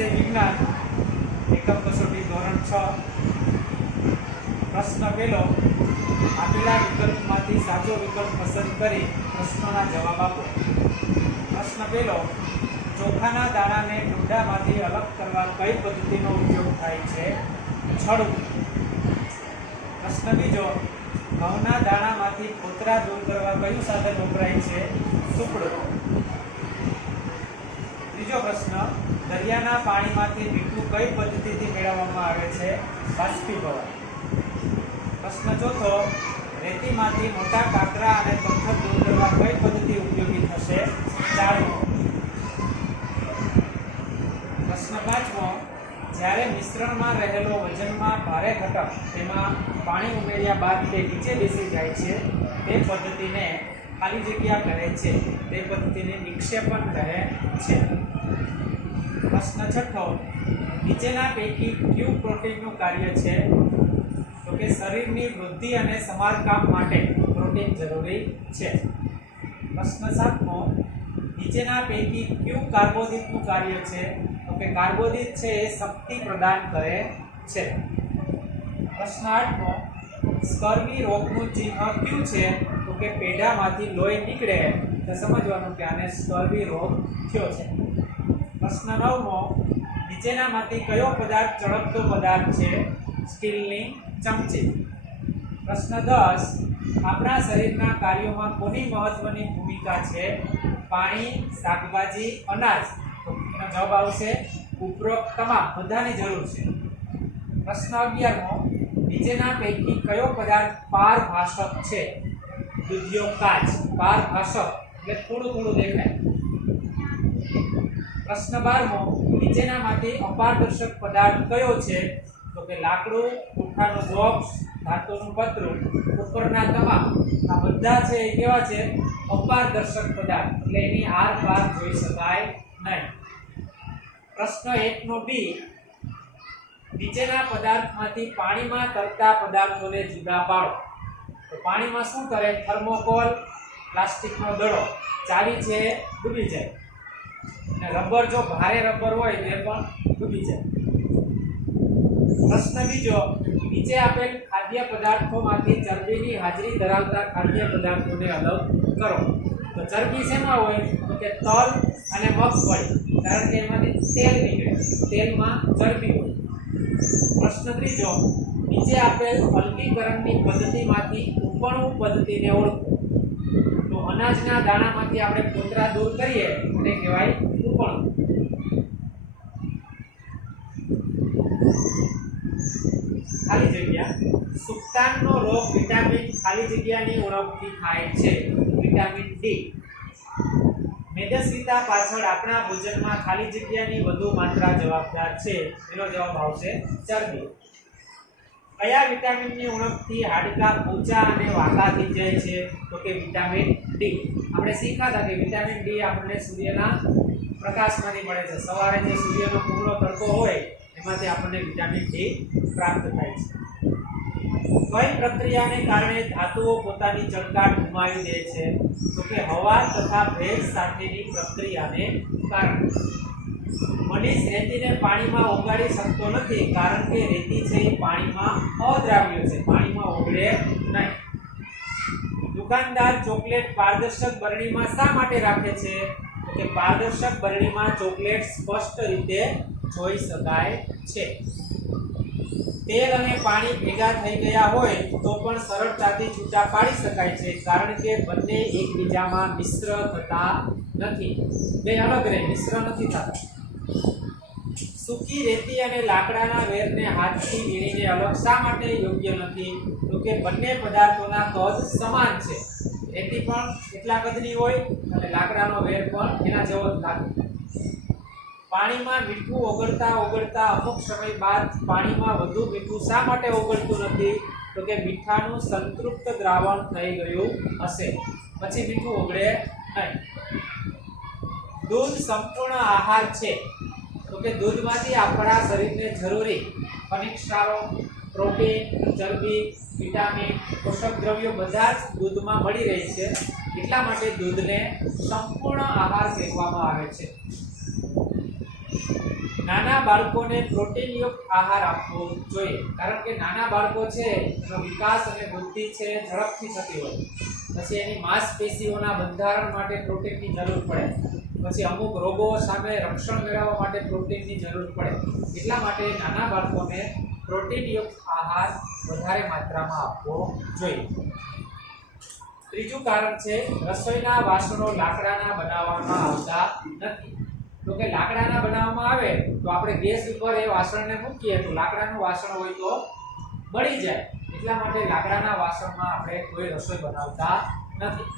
વિષય વિજ્ઞાન એકમ કસોટી ધોરણ 6 પ્રશ્ન પહેલો આપેલા વિકલ્પમાંથી સાચો વિકલ્પ પસંદ કરી પ્રશ્નોના જવાબ આપો। પ્રશ્ન પહેલો ચોખાના દાણાને ડૂંડામાંથી અલગ કરવા કઈ પદ્ધતિનો ઉપયોગ થાય છે? છડવું। પ્રશ્ન બીજો ઘઉંના દાણામાંથી ફોતરા દૂર કરવા કયું સાધન વપરાય છે? સુપડું। ત્રીજો પ્રશ્ન દરિયાના પાણીમાંથી મીઠું કઈ પદ્ધતિથી મેળવવામાં આવે છે? બાષ્પીભવન। પ્રશ્ન ચોથો રેતીમાંથી મોટા કાંકરા અને પથ્થર દૂર કરવા કઈ પદ્ધતિ ઉપયોગી થશે? ચાળવું। પ્રશ્ન પાંચમો જ્યારે મિશ્રણમાં રહેલો વજનમાં ભારે ઘટક તેમાં પાણી ઉમેર્યા બાદ તે નીચે બેસી જાય છે તે પદ્ધતિને ખાલી જગ્યા કહે છે, તે પદ્ધતિને નિક્ષેપણ કહે છે। પ્રશ્ન છઠ્ઠો નીચેના પૈકી કયું પ્રોટીનનું કાર્ય છે? તો કે શરીરની વૃદ્ધિ અને સમારકામ માટે પ્રોટીન જરૂરી છે। પ્રશ્ન સાતમો નીચેના પૈકી કયું કાર્બોદિતનું કાર્ય છે? તો કે કાર્બોદિત છે એ શક્તિ પ્રદાન કરે છે। પ્રશ્ન આઠમો સ્કર્વી રોગનું ચિહ્ન કયું છે? તો કે પેઢામાંથી લોહી નીકળે તો સમજવાનું કે આને સ્કર્વી રોગ થયો છે। પ્રશ્ન નવમો નીચેનામાંથી કયો પદાર્થ ચળકતો પદાર્થ છે? સ્ટીલની ચમચી। પ્રશ્ન 10 આપણા શરીરના કાર્યોમાં કોની મહત્વની ભૂમિકા છે? પાણી, શાકભાજી, અનાજ। તો એનો જવાબ આવશે ઉપરોક્ત તમામ, બધાની જરૂર છે। પ્રશ્ન 11મો નીચેના પૈકી કયો પદાર્થ પારભાષક છે? દૂધિયો કાચ। પારભાષક એટલે થોડું થોડું દેખાય। પ્રશ્ન 12મો નીચેનામાંથી અપારદર્શક પદાર્થ કયો છે? તો કે લાકડું, પૂઠાનું બોક્સ, ધાતુનું પતરું, ઉપરના તમામ આ બધા છે એ કેવા છે? અપારદર્શક પદાર્થ, એટલે એની આરપાર જોઈ શકાય નહીં। પ્રશ્ન 1નો બી નીચેના પદાર્થમાંથી પાણીમાં તરતા પદાર્થોને જુદા પાડો। તો પાણીમાં શું તરે? થર્મોકોલ, પ્લાસ્ટિકનો દડો, ચાવી છે ડૂબી જાય, અને રબર જો ભારે રબર હોય તો એ પણ ડૂબી જાય। પ્રશ્ન બીજો નીચે આપેલ ખાદ્ય પદાર્થોમાંથી ચરબીની હાજરી ધરાવતા ખાદ્ય પદાર્થોને અલગ કરો। તો ચરબી શેમાં હોય? તો કે તલ અને મગફળી, કારણ કે એમાંથી તેલ નીકળે, તેલમાં ચરબી હોય। પ્રશ્ન ત્રીજો નીચે આપેલ અલગીકરણની પદ્ધતિમાંથી ઉપણવું પદ્ધતિને ઓળખો। તો અનાજના દાણામાંથી આપણે ફોતરા દૂર કરીએ એને કહેવાય ઉપણવું। ખાલી જગ્યા સુક્તાનનો રોગ વિટામિન ખાલી જગ્યાની ઉણપથી થાય છે, વિટામિન ડી। મેદસ્વીતા પાછળ આપણા ભોજનમાં ખાલી જગ્યાની વધુ માત્રા જવાબદાર છે, એનો જવાબ આવશે ચરબી। કયા વિટામિનની ઉણપથી હાડકાં ઊંચા અને વાંકા થઈ જાય છે? તો કે વિટામિન ડી। આપણે શીખ્યા હતા કે વિટામિન ડી આપણને સૂર્યના પ્રકાશમાંથી મળે છે, સવારે જે સૂર્યનો કુમળો તડકો હોય એમાંથી આપણને વિટામિન ડી પ્રાપ્ત થાય છે। કઈ પ્રક્રિયાને કારણે ધાતુઓ પોતાની ચળકાટ ગુમાવી દે છે? તો કે હવા તથા ભેજ સાથેની પ્રક્રિયાને કારણે। મનીષ રેતીને પાણીમાં ઓગાળી શકતો નથી કારણ કે રેતી છે એ પાણીમાં અદ્રાવ્ય છે, પાણીમાં ઓગળે નહીં। દુકાનદાર ચોકલેટ પારદર્શક બરણીમાં શા માટે રાખે છે? તો કે પારદર્શક બરણીમાં ચોકલેટ સ્પષ્ટ રીતે જોઈ શકાય છે। તેલ અને પાણી ભેગા થઈ ગયા હોય તો પણ સરળતાથી છૂટા પાડી શકાય છે, કારણ કે બંને એકબીજામાં મિશ્ર થતા નથી, બે અલગ રહે, મિશ્ર નથી થતા। સૂકી રેતી અને લાકડાના વેરને હાથથી વીણીને અલગ શા માટે યોગ્ય નથી? તો કે બંને પદાર્થોના કદ સમાન છે, રેતી પણ એટલા કદની હોય અને લાકડાનો વેર પણ એના જેવો જ લાગે। પાણીમાં મીઠું ઓગળતા ઓગળતા અમુક સમય બાદ પાણીમાં વધુ મીઠું શા માટે ઓગળતું નથી? તો કે મીઠાનું સંતૃપ્ત દ્રાવણ થઈ ગયું હશે, પછી મીઠું ઓગળે નહીં। દૂધ સંપૂર્ણ આહાર છે, તો કે દૂધમાંથી આપણા શરીરને જરૂરી ખનિજ ક્ષારો, પ્રોટીન, ચરબી, વિટામિન, પોષક દ્રવ્યો બધા જ દૂધમાં મળી રહે છે, એટલા માટે દૂધને સંપૂર્ણ આહાર કહેવામાં આવે છે। નાના બાળકોને પ્રોટીનયુક્ત આહાર આપવો જોઈએ, કારણ કે નાના બાળકો છે એનો વિકાસ અને વૃદ્ધિ છે ઝડપથી થતી હોય, પછી એની માંસપેશીઓના બંધારણ માટે પ્રોટીનની જરૂર પડે, પછી અમુક રોગો સામે રક્ષણ મેળવવા માટે પ્રોટીનની જરૂર પડે, એટલા માટે નાના બાળકોને પ્રોટીનયુક્ત આહાર વધારે માત્રામાં આપવો જોઈએ. ત્રીજું કારણ છે રસોઈના વાસણો લાકડાના બનાવવામાં આવતા નથી. તો કે લાકડાના બનાવવામાં આવે તો આપણે ગેસ ઉપર એ વાસણને મૂકીએ તો લાકડાનું વાસણ હોય તો બળી જાય, એટલા માટે લાકડાના વાસણમાં આપણે કોઈ રસોઈ બનાવતા નથી.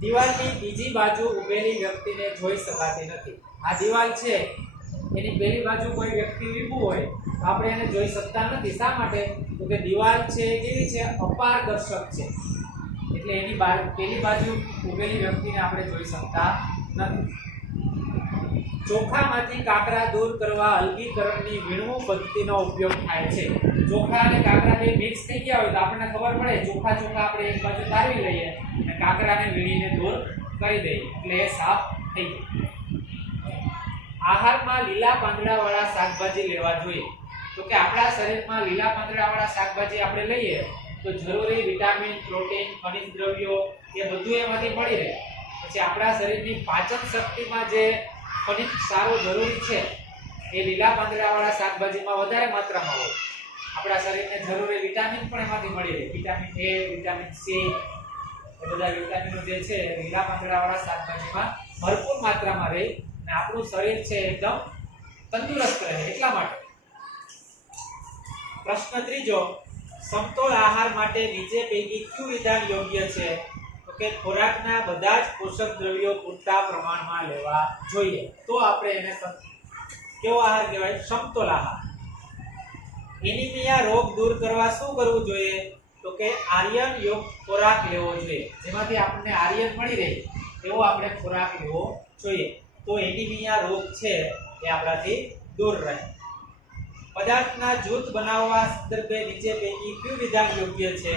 દિવાલની બીજી બાજુ ઊભેલી વ્યક્તિને જોઈ શકાતી નથી. આ દિવાલ છે એની પેલી બાજુ કોઈ વ્યક્તિ ઊભું હોય તો આપણે એને જોઈ શકતા નથી. શા માટે? તો કે દિવાલ છે કેવી છે? અપારદર્શક છે, એટલે એની પેલી બાજુ ઊભેલી વ્યક્તિને આપણે જોઈ શકતા નથી. ચોખામાંથી કાકરા દૂર કરવા અલગીકરણની વીણવું પદ્ધતિનો ઉપયોગ થાય છે. ચોખા અને કાકરા બે મિક્સ થઈ ગયા હોય તો આપણને ખબર પડે, ચોખા આપણે એક બાજુ તારવી લઈએ અને કાકરાને વીણીને દૂર કરી દઈએ એટલે એ સાફ થઈ જાય. આહારમાં લીલા પાંદડાવાળા શાકભાજી લેવા જોઈએ. તો કે આપણા શરીરમાં લીલા પાંદડાવાળા શાકભાજી આપણે લઈએ તો જરૂરી વિટામિન, પ્રોટીન, ખનિજ દ્રવ્યો એ બધું એમાંથી મળી રહે. પછી આપણા શરીરની પાચન શક્તિમાં જે ખનિજ સારો જરૂરી છે એ લીલા પાંદડાવાળા શાકભાજીમાં વધારે માત્રામાં હોય. આપણા શરીરને જરૂરી વિટામિન પણ એમાંથી મળી રહે. વિટામિન એ, વિટામિન સી એ બધા વિટામિનો જે છે લીલા પાંદડાવાળા શાકભાજીમાં ભરપૂર માત્રામાં રહે અને આપણું શરીર છે એકદમ તંદુરસ્ત રહે. એટલા માટે પ્રશ્ન ત્રીજો, સમતોલ આહાર માટે નીચે પૈકી કયું વિધાન યોગ્ય છે? તો કે ખોરાકના બધા જ પોષક દ્રવ્યો પૂરતા પ્રમાણમાં લેવા જોઈએ. તો આપણે એને કેવો આહાર કહેવાય? સમતોલ આહાર. એનિમિયા રોગ દૂર કરવા શું કરવું જોઈએ? તો કે આયર્ન યુક્ત ખોરાક લેવો જોઈએ. જેમાંથી આપણને આયર્ન મળી રહે એવો આપણે ખોરાક લેવો જોઈએ, તો એનિમિયા રોગ છે એ આપણાથી દૂર રહે. પદાર્થના જૂથ બનાવવા સંદર્ભે નીચે પૈકી કયું વિધાન યોગ્ય છે?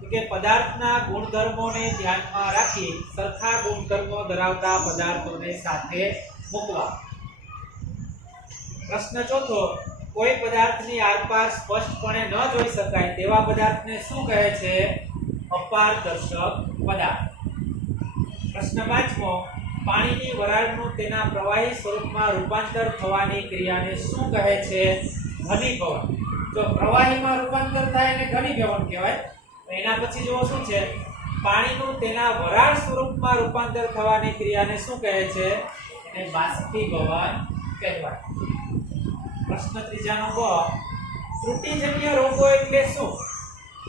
તો કે પદાર્થના ગુણધર્મોને ધ્યાનમાં રાખી સરખા ગુણધર્મો ધરાવતા પદાર્થોને સાથે મૂકવા. પ્રશ્ન ચોથો, કોઈ પદાર્થની આરપાર સ્પષ્ટપણે ન જોઈ શકાય તેવા પદાર્થને શું કહે છે? અપારદર્શક પદાર્થ. પ્રશ્ન પાંચમો, પાણીની વરાળનું તેના પ્રવાહી સ્વરૂપમાં રૂપાંતર થવાની ક્રિયાને શું કહે છે? ઘનીભવન. જો પ્રવાહીમાં રૂપાંતર થાય એને ઘનીભવન કહેવાય. એના પછી જો શું છે? પાણીનું તેના વરાળ સ્વરૂપમાં રૂપાંતર થવાની ક્રિયાને શું કહે છે? એને બાષ્પીભવન કહેવાય. પ્રશ્ન ત્રીજાનો બ, ત્રુટિજન્ય રોગો એટલે શું?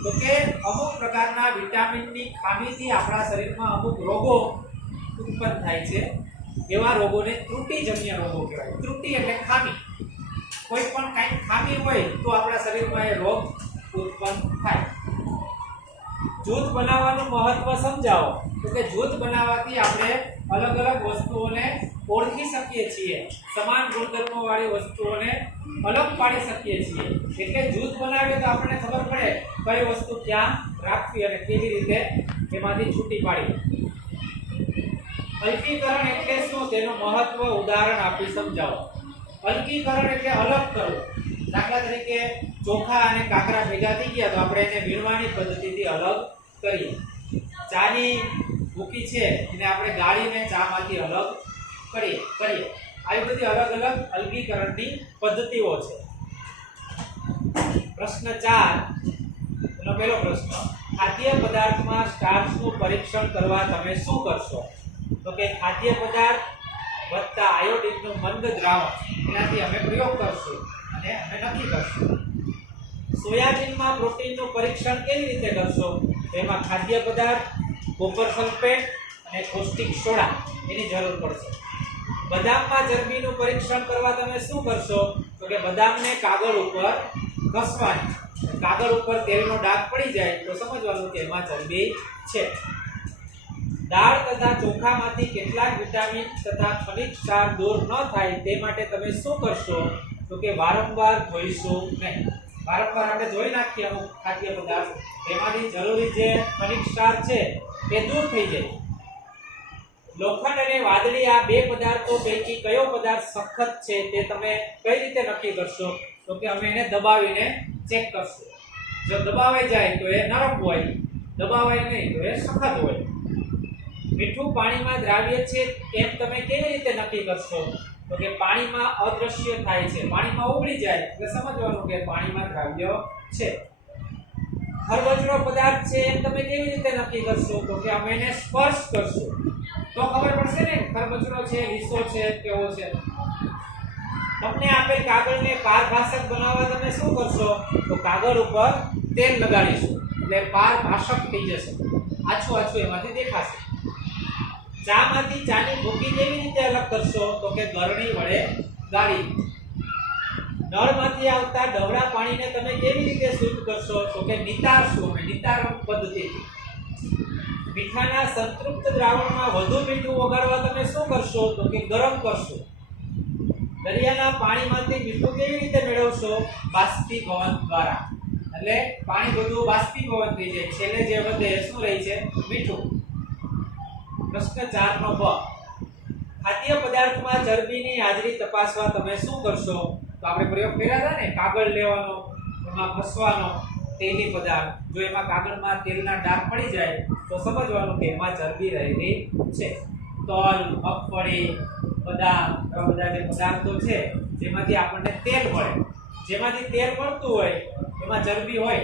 તો કે અમુક પ્રકારના વિટામિનની ખામીથી આપણા શરીરમાં અમુક રોગો ઉત્પન્ન થાય છે, એવા રોગોને ત્રુટિજન્ય રોગો કહેવાય. ત્રુટિ એટલે ખામી. કોઈ પણ કાંઈ ખામી હોય તો આપણા શરીરમાં એ રોગ ઉત્પન્ન થાય. જૂથ બનાવવાનું મહત્વ સમજાવો. તો કે જૂથ બનાવવાથી આપણે અલગ અલગ વસ્તુઓને ઓળખી શકીએ છીએ, સમાન ગુણધર્મો વાળી વસ્તુઓને અલગ પાડી શકીએ છીએ. એટલે જૂથ બનાવીએ તો આપણને ખબર પડે કઈ વસ્તુ ક્યાં રાખવી અને કેવી રીતે એમાંથી છૂટી પાડી. અલગીકરણ એટલે શું? તેનું મહત્વ ઉદાહરણ આપી સમજાવો. અલગીકરણ એટલે અલગ કરવું. દાખલા તરીકે ચોખા અને કાકરા ભેગા થઈ ગયા તો આપણે એને વીણવાની પદ્ધતિથી અલગ કરીએ. ચાની ભૂકી છે એને આપણે ગાળીને ચામાંથી અલગ કરીએ. આવી બધી અલગ અલગ અલગીકરણની પદ્ધતિઓ છે. પ્રશ્ન 4 એનો પહેલો પ્રશ્ન, ખાદ્ય પદાર્થમાં સ્ટાર્ચનું પરીક્ષણ કરવા તમે શું કરશો? તો કે ખાદ્ય પદાર્થ વત્તા આયોડિનનું મંદ દ્રાવણ એનાથી અમે પ્રયોગ કરશું અને અમે નક્કી કરશું. સોયાબીનમાં પ્રોટીનનું પરીક્ષણ કેવી રીતે કરશો? તો એમાં ખાદ્ય પદાર્થ, કોપર સલ્ફેટ અને કોસ્ટિક સોડા એની જરૂર પડશે. બદામમાં ચરબીનું પરીક્ષણ કરવા તમે શું કરશો? તો કે બદામને કાગળ ઉપર ઘસવાની. કાગળ ઉપર તેલનો ડાઘ પડી જાય તો સમજવાનું કે એમાં ચરબી છે. દાળ તથા ચોખામાંથી કેટલાક વિટામિન તથા ખનિજ ક્ષાર દૂર ન થાય તે માટે તમે શું કરશો? તો કે વારંવાર ધોઈશું નહીં. વારંવાર આપણે ધોઈ નાખીએ અમુક ખાદ્ય પદાર્થ, તેમાંથી જરૂરી જે ખનિજ ક્ષાર છે એ દૂર થઈ જાય. લોખંડ અને વાદળી આ બે પદાર્થો પૈકી કયો પદાર્થ સખત છે તે તમે કઈ રીતે નક્કી કરશો? તો કે અમે એને દબાવીને ચેક કરશું. જો દબાવાઈ જાય તો એ નરમ હોય, દબાવાય નહીં તો એ સખત હોય. મીઠું પાણીમાં દ્રાવ્ય છે એમ તમે કેવી રીતે નક્કી કરશો? તો કે પાણીમાં અદ્રશ્ય થાય છે, પાણીમાં ઓગળી જાય એટલે સમજવાનું કે પાણીમાં દ્રાવ્ય છે. ખરબચડો પદાર્થ છે એમ તમે કેવી રીતે નક્કી કરશો? તો કે અમે એને સ્પર્શ કરશું તો ખબર પડશે ને ખરબચડો છે, લીસો છે, કેવો છે. તમને આપેલ કાગળને પારભાષક બનાવવા તમે શું કરશો? તો કાગળ ઉપર તેલ લગાડીશું એટલે પારભાષક થઈ જશે, આછું આછું એમાંથી દેખાશે. ચામાંથી ચાની ભૂકી કેવી રીતે અલગ કરશો? તો કે ગરણી વડે ગાળી. નળમાંથી આવતા ડવરા પાણીને તમે કેવી રીતે શુદ્ધ કરશો? તો કે નિતારશું અમે, નિતારણ પદ્ધતિથી. મીઠાના સંતૃપ્ત દ્રાવણમાં વધુ મીઠું ઓગાળવા તમે શું કરશો? તો કે ગરમ કરશો. દરિયાના પાણીમાંથી મીઠું કેવી રીતે મેળવશો? બાષ્પીભવન દ્વારા. એટલે પાણી બધું બાષ્પીભવન થઈ જાય, છેલ્લે જે વધે શું રહે છે? મીઠું. પ્રશ્ન 4 નો બ, ખાદ્ય પદાર્થમાં ચરબીની હાજરી તપાસવા તમે શું કરશો? તો આપણે પ્રયોગ કર્યા હતા ને, કાગળ લેવાનો, એમાં ઘસવાનો તેલી પદાર્થ, જો એમાં કાગળમાં તેલના ડાઘ પડી જાય તો સમજવાનું કે એમાં ચરબી રહેલી છે. તલ, મગફળી, બદામ, આ બધા જે પદાર્થો છે જેમાંથી આપણને તેલ મળે, જેમાંથી તેલ મળતું હોય એમાં ચરબી હોય.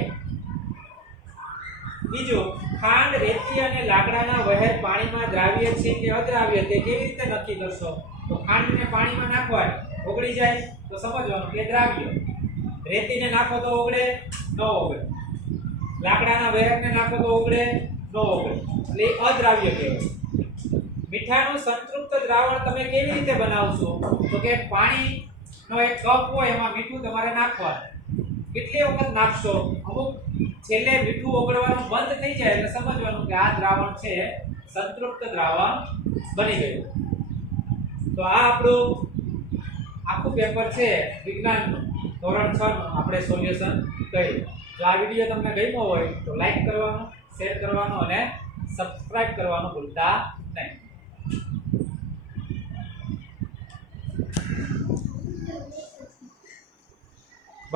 બીજું, ખાંડ, રેતી અને લાકડાના વહેર પાણીમાં દ્રાવ્ય છે કે અદ્રાવ્ય તે કેવી રીતે નક્કી કરશો? તો ખાંડને પાણીમાં નાખવાય, ઓગળી જાય તો સમજવાનું કે દ્રાવ્ય. રેતીને નાખો તો ઓગળે, ન ઓગળે. લાકડાના વહેરને નાખો તો ઓગળે, ન ઓગળે, એટલે અદ્રાવ્ય કહેવાય. મીઠાનું સંતૃપ્ત દ્રાવણ તમે કેવી રીતે બનાવશો? તો કે પાણીનો એક કપ હોય એમાં મીઠું તમારે નાખવાનું. કેટલી વખત નાખશો? અમુક છેલ્લે મીઠું ઓગળવાનું બંધ થઈ જાય એટલે સમજવાનું કે આ દ્રાવણ છે સંતૃપ્ત દ્રાવણ બની ગયું. તો આ આપણું આખું પેપર છે વિજ્ઞાનનું ધોરણ 6 નું આપણે સોલ્યુશન કર્યું. જો આ વિડીયો તમને ગમ્યો હોય તો લાઈક કરવાનો, શેર કરવાનો અને સબસ્ક્રાઇબ કરવાનું ભૂલતા